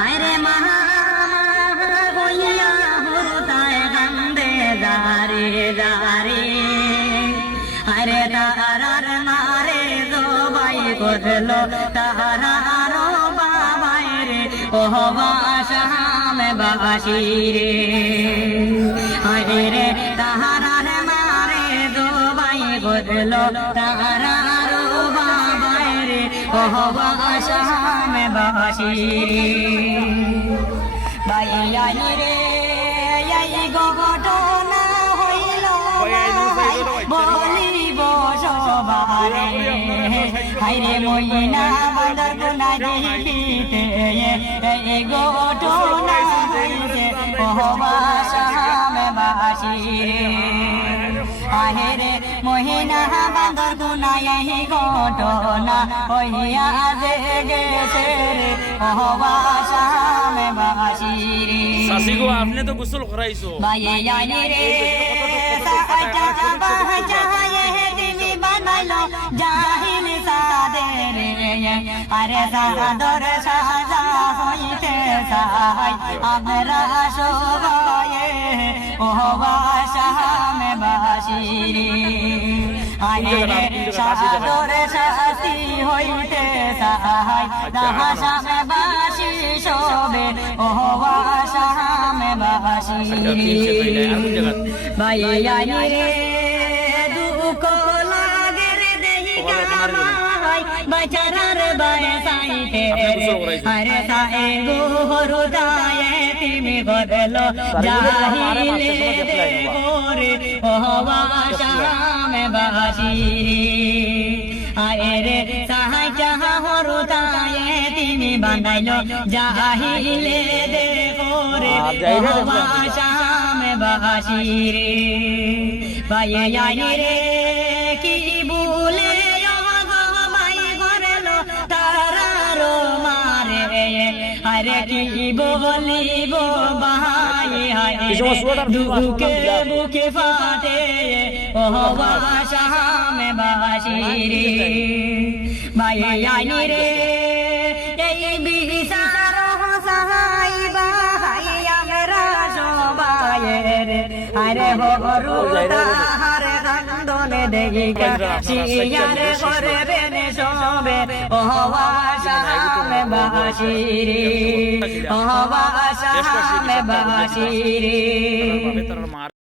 আরে মহা হইয়া হুরতায় কান্দে দারে দারে আরে তারার মারে জবাই করলো তারার বাবাই রে ও বাসাম বাসি রে আরে রে তারার মারে জবাই করলো তারার বাবাই রে ও বাসাম বাসি রে বাইয়াই রে এই ঘটনা হইল বলিব সবারে হাইরে মইনা বান্দর গুনা দিতে এই ঘটনা হইছে ওহবাসাম বাসি রে আহেরে মহিনা বান্দর গুনা এই ঘটনা হইয়া যে গেছে রে ওহবাসাম বাসি রে সাসি গো আপনি তো গোসল করাইছো বাইয়াই রে সাইটা বাহাজায়ে দিলি বানাইলো জাহিল সাদের আরে সাদর সাজা হইতে সাই আমরা সবাই ও বাসাম বাসি রে আরে সাদর শাস্তি হইতে সাই বাসাম বাসি সবে ও বাসাম বাসি রে বাইয়াই রে দুঃখ লাগে রে দেহি গামাই বাজারার বাসাইতে আরে তাই গোহরু দায়ে তুমি বদলো জাহিলে দে গোরে ও বাসাম বাসি আরে সাহাই চাহা হরু দায়ে তুমি বানাইলো জাহিলে দে গোরে ও বাসাম বাসি রে বাইয়াই রে কি ভুলে মাই করলো তারার মারে আরে কি বলিব ভাই হায় দুঃখে বুকে ফাটে ও বাসাম বাসি রে বাইয়াই রে এই বিচার সাহাই ভাই আমরা সবাই রে আরে হরু তাহার কান্দনে দেখিকা সিয়ারে করবে নে সবে ও বাসাম বাসি রে ও বাসাম বাসি রে।